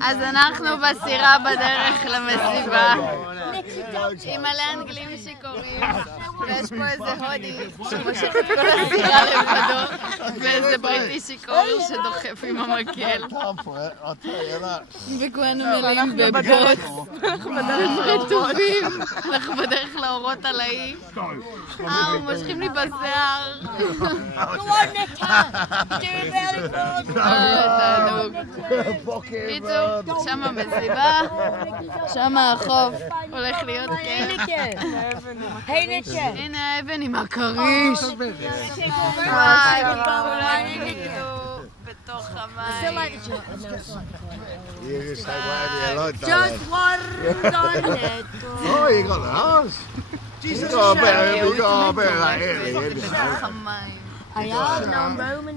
אז אנחנו בסירה בדרך למסיבה עם מלא אנגלים שיכורים ויש פה איזה הודי שמושך את כל הסירה לבדו ואיזה בריטי שיכור שדוחף עם המקל וכולנו מלאים בבוץ רטובים. אנחנו בדרך לאורות על האי מושכים לי בשיער קיצור, שמה מסיבה, שמה החוף הולך להיות כיף. הנה האבן עם הכריש. וואי, וכולם נגדו בתוך המים. Just one on it. Oh, you got the horse. You got a bit of that in. בתוך המים. I have no Roman.